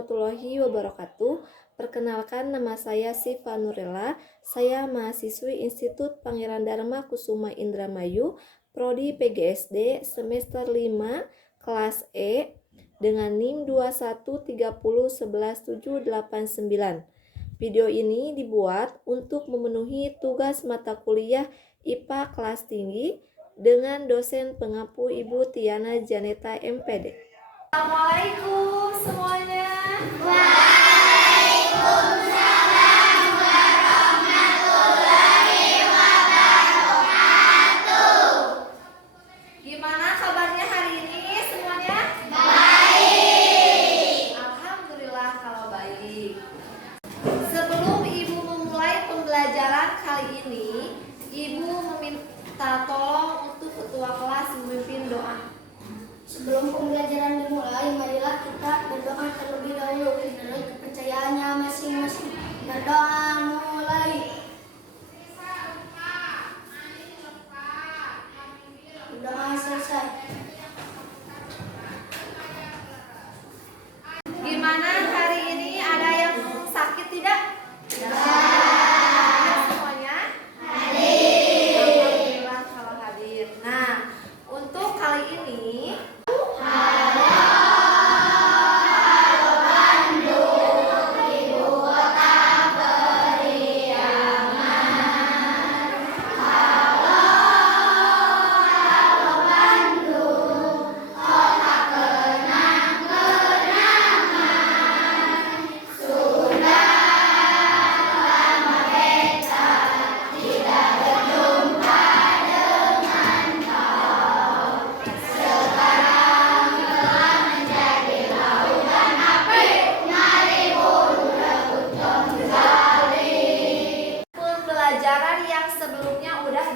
warahmatullahi wabarakatuh. Perkenalkan, nama saya Siva Nurella. Saya mahasiswi Institut Pangeran Dharma Kusuma Indramayu, Prodi PGSD semester 5, kelas E, dengan NIM 2130111789. Video ini dibuat untuk memenuhi tugas mata kuliah IPA kelas tinggi dengan dosen pengampu Ibu Tiana Janeta MPD. Assalamualaikum semuanya. Waalaikumsalam warahmatullahi wabarakatuh. Gimana kabarnya hari ini semuanya? Baik. Alhamdulillah kalau baik. Sebelum Ibu memulai pembelajaran kali ini, Ibu meminta tolong untuk ketua kelas memimpin doa. Sebelum pembelajaran dimulai, marilah kita berdoa terlebih dahulu menurut kepercayaannya masing-masing. Berdoa mulai. Berdoa selesai. Gimana hari ini, ada yang sakit tidak? Semuanya? Alhamdulillah kalau hadir. Nah, untuk kali ini pembelajaran yang sebelumnya udah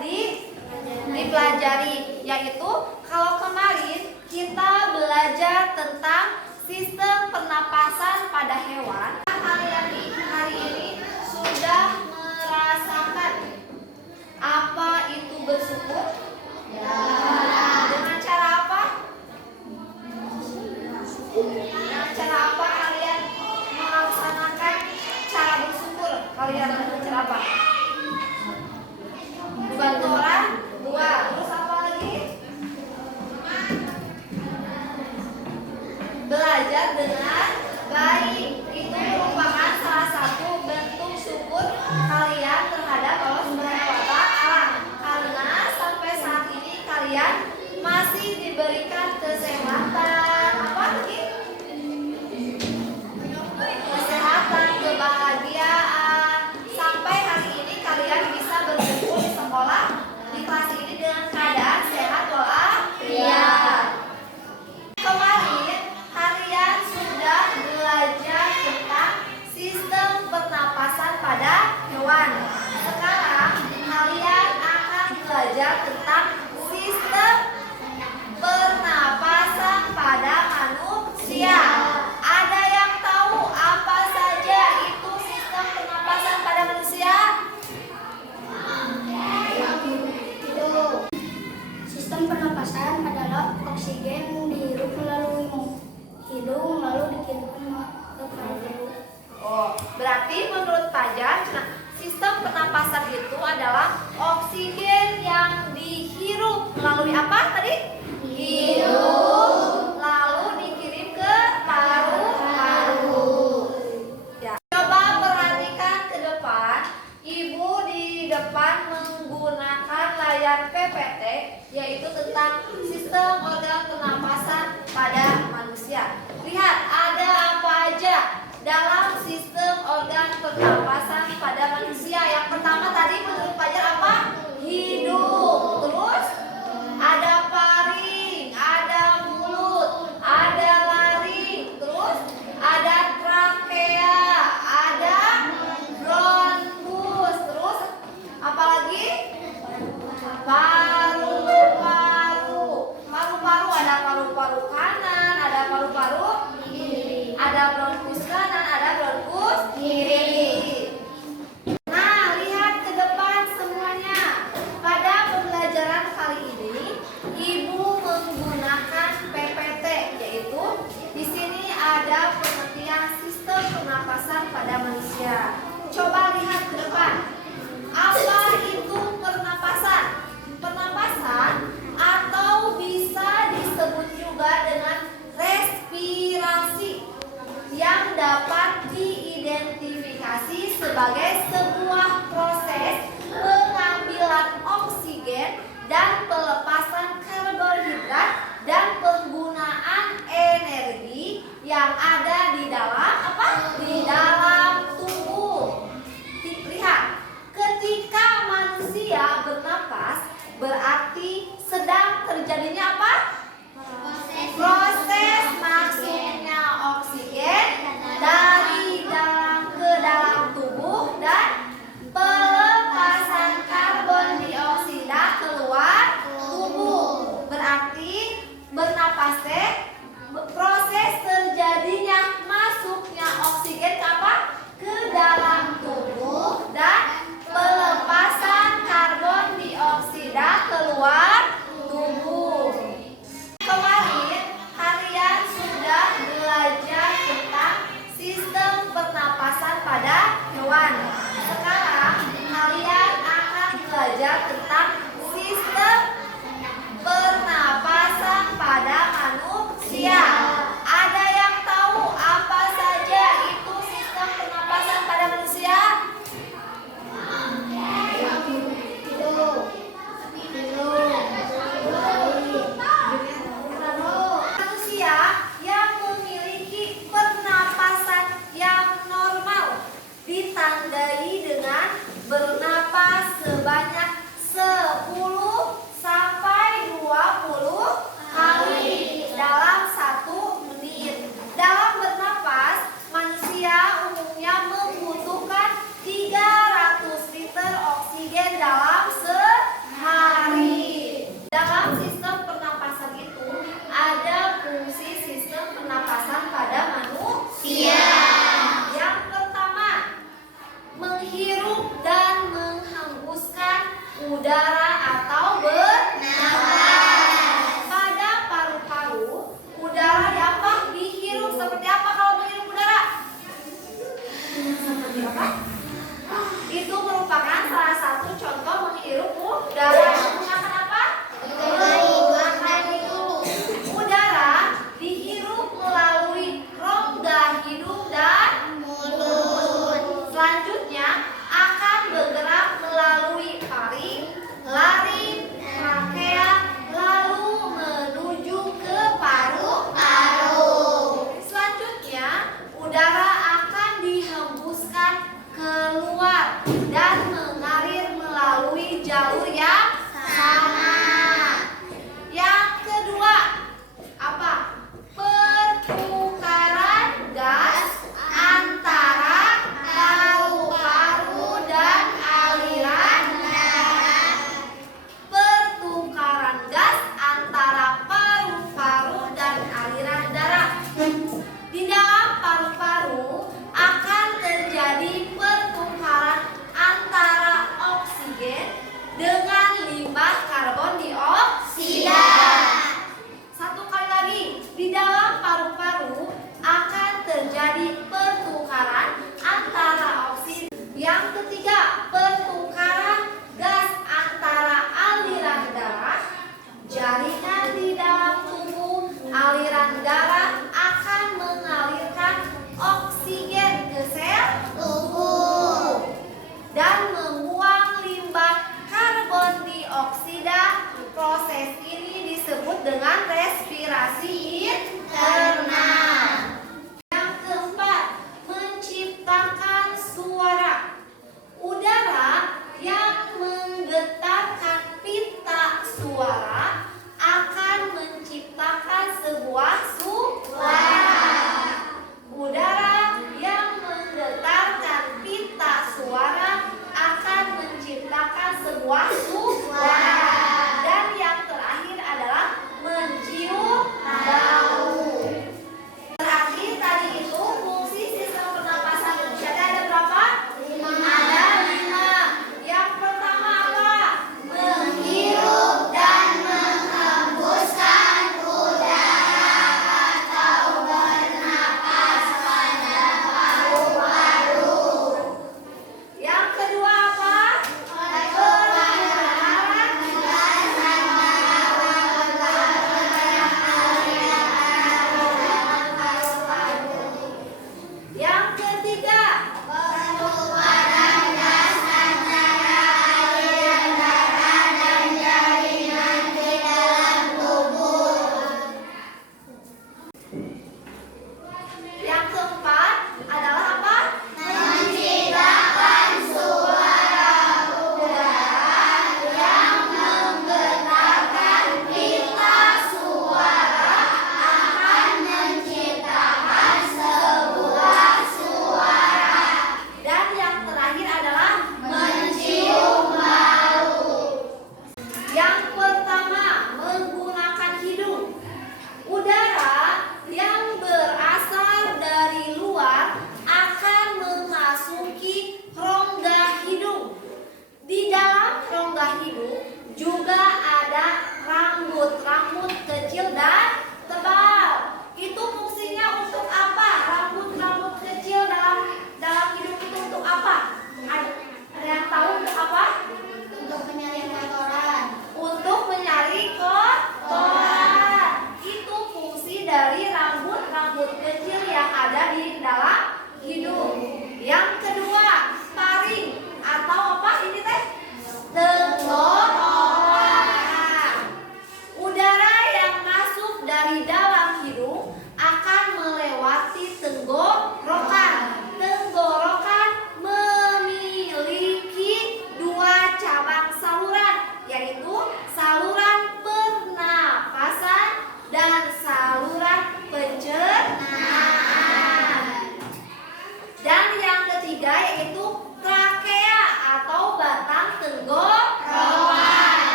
dipelajari, yaitu kalau kemarin kita belajar tentang sistem pernapasan pada hewan. Kalian hari ini sudah merasakan apa itu bersyukur? Dengan cara apa? Dengan cara apa kalian melaksanakan cara bersyukur? Kalian dengan cara apa? Bantu orang, dua, terus apa lagi? Belajar dengan baik. Itu merupakan salah satu bentuk syukur kalian terhadap Allah Subhanahu wa Ta'ala, karena sampai saat ini kalian masih diberikan kesehatan, apa lagi? Kesehatan, kebahagiaan. Sampai hari ini kalian bisa berkumpul di sekolah di kelas ini dengan keadaan sehat walafiat. Kemarin kalian sudah belajar tentang sistem pernapasan pada hewan. Sekarang kalian akan belajar tentang sistem pernapasan pada manusia. Ada yang tahu apa saja itu sistem pernapasan pada manusia? Sistem pernapasan adalah oksigen dihirup melalui hidung lalu dikirimkan ke paru-paru. Oh, berarti menurut Fajar, sistem pernapasan itu adalah oksigen yang dihirup melalui apa tadi? Hidung, lalu dikirim ke paru-paru. Ya. Coba perhatikan ke depan. Ibu di depan menggunakan layar PPT, yaitu tentang sistem organ pernapasan pada manusia. Lihat, ada apa aja dalam sistem organ pernapasan pada manusia. Yang pertama tadi menurut Fajar apa? Hidung. Terus ada paring, ada mulut, ada laring, terus ada trakea, ada bronkus, terus apa lagi? Paru-paru. Paru-paru, ada paru-paru kanan, ada paru-paru kiri, ada bronkus kanan, ada bronkus kiri. Nah, lihat ke depan terjadinya apa? Proses masuknya oksigen dari dalam ke dalam tubuh dan pelepasan karbon dioksida keluar tubuh. Berarti bernapas teh proses terjadinya masuknya oksigen ke apa? Ke dalam tubuh dan pelepasan karbon dioksida keluar tubuh.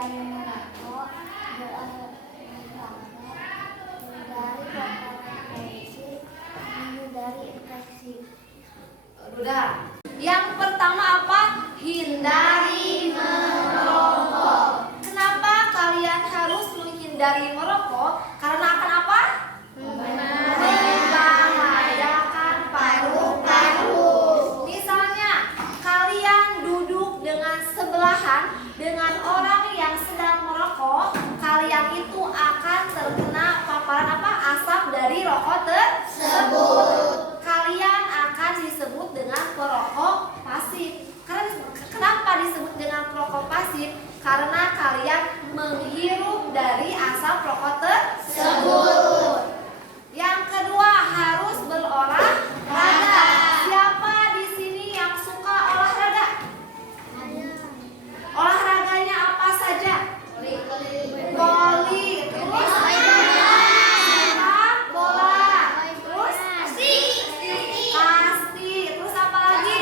kalian merokok, berolahraga, menghindari paparan polusi, menghindari infeksi. Udah. Yang pertama apa? Hindari merokok. Kenapa kalian harus menghindari merokok? Karena akan apa? Membahayakan paru-paru. Misalnya, kalian duduk dengan sebelahan dengan orang yang sedang merokok, kalian itu akan terkena paparan apa? Asap dari rokok tersebut. Kalian akan disebut dengan perokok pasif. Kenapa disebut dengan perokok pasif? Karena kalian menghirup dari asap rokok tersebut. Yang kedua, harus berolahraga. Siapa di sini yang suka olahraga? Olahraganya apa saja? Voli, terus sepak bola, terus kasti, terus apa lagi?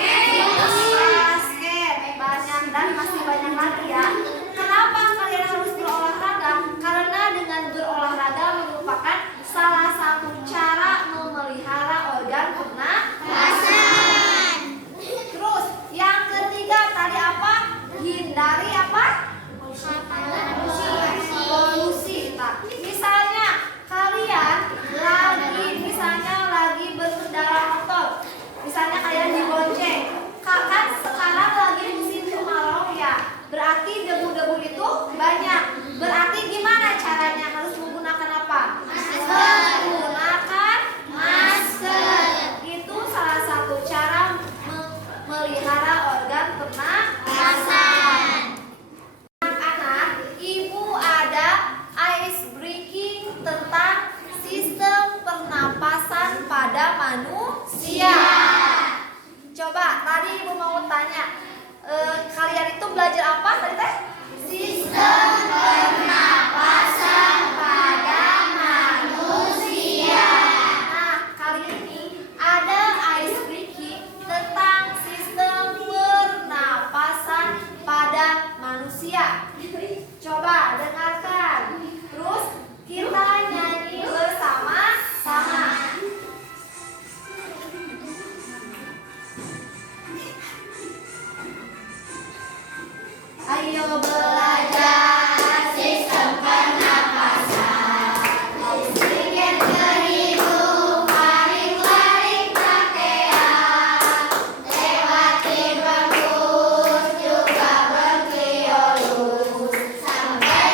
Basket, banyak dan masih banyak lagi ya. Kenapa kalian harus berolahraga? Karena dengan berolahraga merupakan salah satu cara memelihara organ pernapasan. Terus yang ketiga tadi apa? Hindari apa? Polusi. Nah, misalnya kalian lagi berkendara motor. Misalnya kalian dibonceng. Kan sekarang lagi musim kemarau ya. Berarti debu-debu itu banyak. Berarti gimana caranya? Harus menggunakan apa? Menggunakan masker. Itu salah satu cara memelihara organ pernapasan. Anak-anak, ibu ada ice breaking tentang sistem pernapasan pada manusia. Coba tadi ibu mau tanya, kalian itu belajar apa tadi teh? Sistem pernapasan pada manusia. Nah, kali ini ada ice breaking tentang sistem pernapasan pada manusia. Coba dengarkan. Terus kita nyanyi bersama-sama. Ayo belajar sistem pernapasan. Oksigen ke hidung, tarik-tarik pakaian. Lewati bronkus, juga berkriolus. Sampai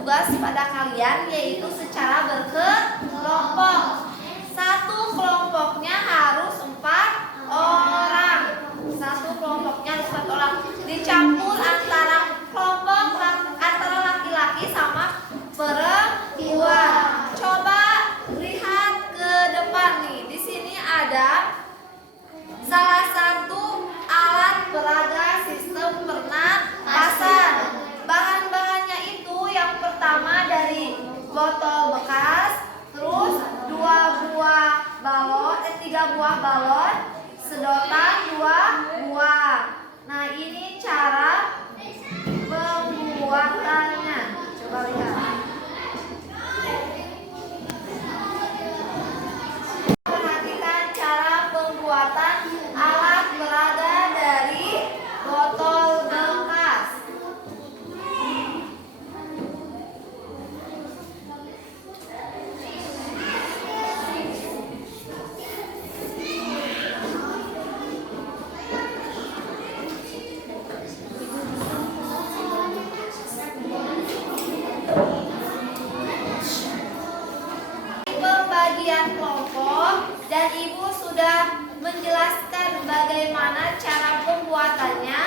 tugas pada kalian, yaitu secara berkelompok. Satu kelompoknya harus 4 orang. Satu kelompoknya harus 4 orang. Dicampur antara antara laki-laki sama perempuan. Coba lihat ke depan nih. Di sini ada salah satu alat peraga sistem pernapasan. Bahan-bahannya itu yang pertama dari botol bekas, terus 3 buah balon, sedotan 2 buah. Nah, ini cara pembuatannya. Coba lihat. Perhatikan cara pembuatan alat peraga dari botol bekas. Pembagian kelompok, dan Ibu sudah menjelaskan bagaimana cara pembuatannya.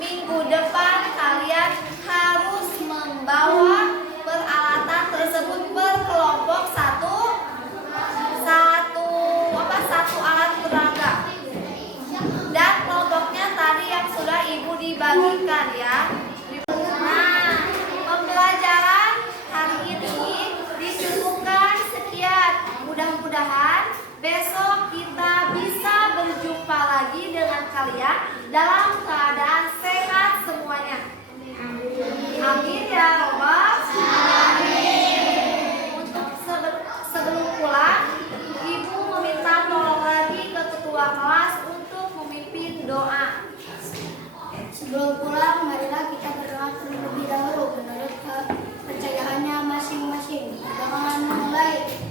Minggu depan kalian harus membawa peralatan tersebut per kelompok satu alat peraga. Dan kelompoknya tadi yang sudah Ibu dibagikan ya. Nah, pembelajaran hari ini dicukupkan sekian. Mudah-mudahan besok kita bisa berjumpa lagi dengan kalian dalam keadaan sehat semuanya. Amin ya robbal alamin. Untuk sebelum pulang, Ibu meminta tolong lagi ke ketua kelas untuk memimpin doa. Sebelum pulang, marilah kita berdoa terlebih dahulu menurut kepercayaannya masing-masing. Doa mulai.